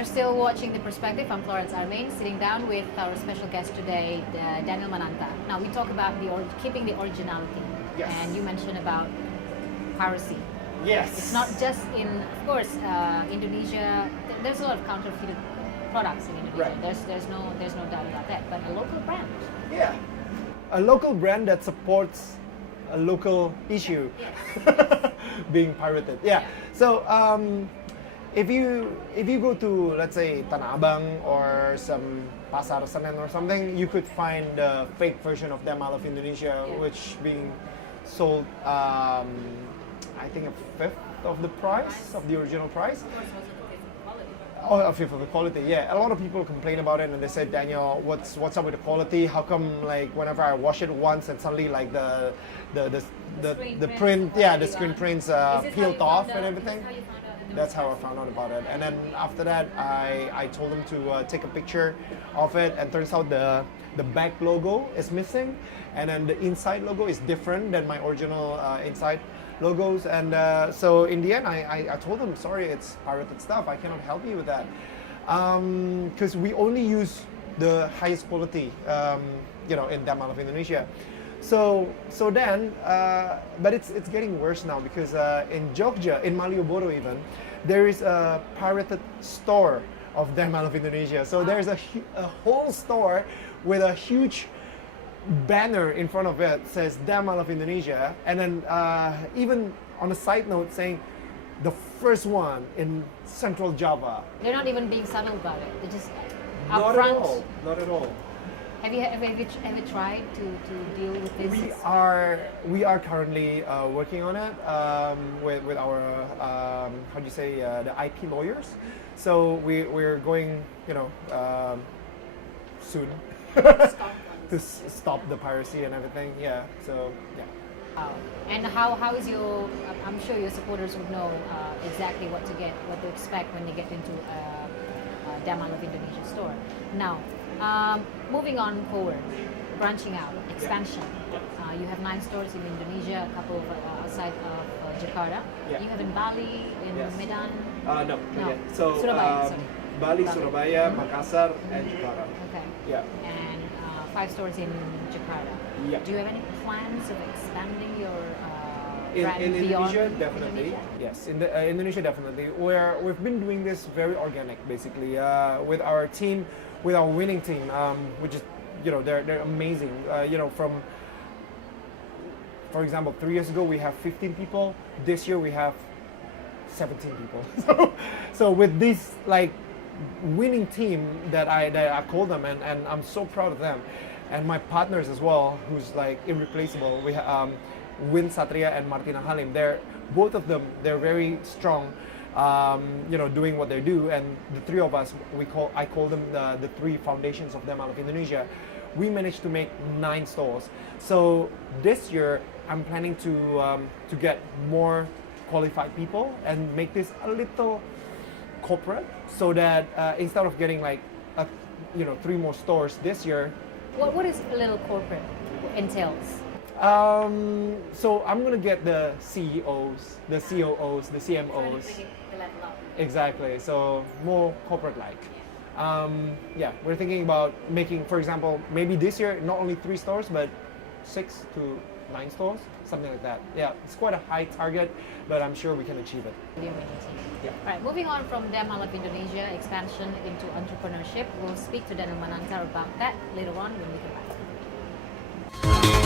You're still watching The Perspective. I'm Florence Armain, sitting down with our special guest today, Daniel Mananta. Now, we talk about keeping the originality. Yes. And you mentioned about piracy. Yes. It's not just in, of course, Indonesia. There's a lot of counterfeited products in Indonesia. Right. There's no doubt about that. But a local brand. Yeah. A local brand that supports a local issue being pirated. Yeah. So if you go to, let's say, Tanah Abang or some Pasar Senen or something, you could find the fake version of Them of Indonesia, which being sold, I think, a fifth of the price of the original price. Oh, a fifth of the quality. Yeah, a lot of people complain about it, and they said, Daniel, what's up with the quality? How come, like, whenever I wash it once, and suddenly, like, the print, the screen prints peeled off and everything. That's how I found out about it. And then after that, I told them to take a picture of it, and turns out the back logo is missing, and then the inside logo is different than my original inside logos. And so in the end, I told them, sorry, it's pirated stuff. I cannot help you with that, because we only use the highest quality, in Damal of Indonesia. So then, but it's getting worse now, because in Jogja, in Malioboro even, there is a pirated store of Damal of Indonesia. So there's a whole store with a huge banner in front of it says Damal of Indonesia, and then even on a side note saying the first one in Central Java. They're not even being subtle about it. They're just Not upfront. at all. Not at all. Have you tried to deal with this? We are currently working on it with our how do you say the IP lawyers. So we're going soon to stop the piracy and everything. Yeah. So yeah. Wow. And how is your? I'm sure your supporters would know exactly what to expect when they get into a Damal of Indonesia store. Now, moving on forward, branching out, expansion. You have 9 stores in Indonesia, a couple outside of Jakarta. Yeah. You have in Bali, in Medan. No. Yeah. So Surabaya. Bali, Surabaya, Makassar, and Jakarta. Okay. Yeah. And 5 stores in Jakarta. Yeah. Do you have any plans of expanding your brand in beyond Indonesia, definitely. Indonesia? Yes, in Indonesia, definitely. We've been doing this very organic, basically, with our team, with our winning team, which is, they're amazing. For example, 3 years ago we have 15 people. This year we have 17 people. So with this like winning team that I call them, and I'm so proud of them, and my partners as well, who's like irreplaceable. We Win Satria and Martina Halim. Both of them, they're very strong, doing what they do. And the 3 of us, I call them the 3 foundations of them out of Indonesia. We managed to make 9 stores. So this year, I'm planning to get more qualified people and make this a little corporate, so that instead of getting like 3 more stores this year. What is a little corporate entails? So I'm gonna get the CEOs, the COOs, the CMOs. Exactly. So more corporate-like. We're thinking about making, for example, maybe this year not only 3 stores, but 6 to 9 stores, something like that. Yeah, it's quite a high target, but I'm sure we can achieve it. Yeah. All right. Moving on from Damal of Indonesia, expansion into entrepreneurship. We'll speak to Daniel Mananta about that later on when we come back.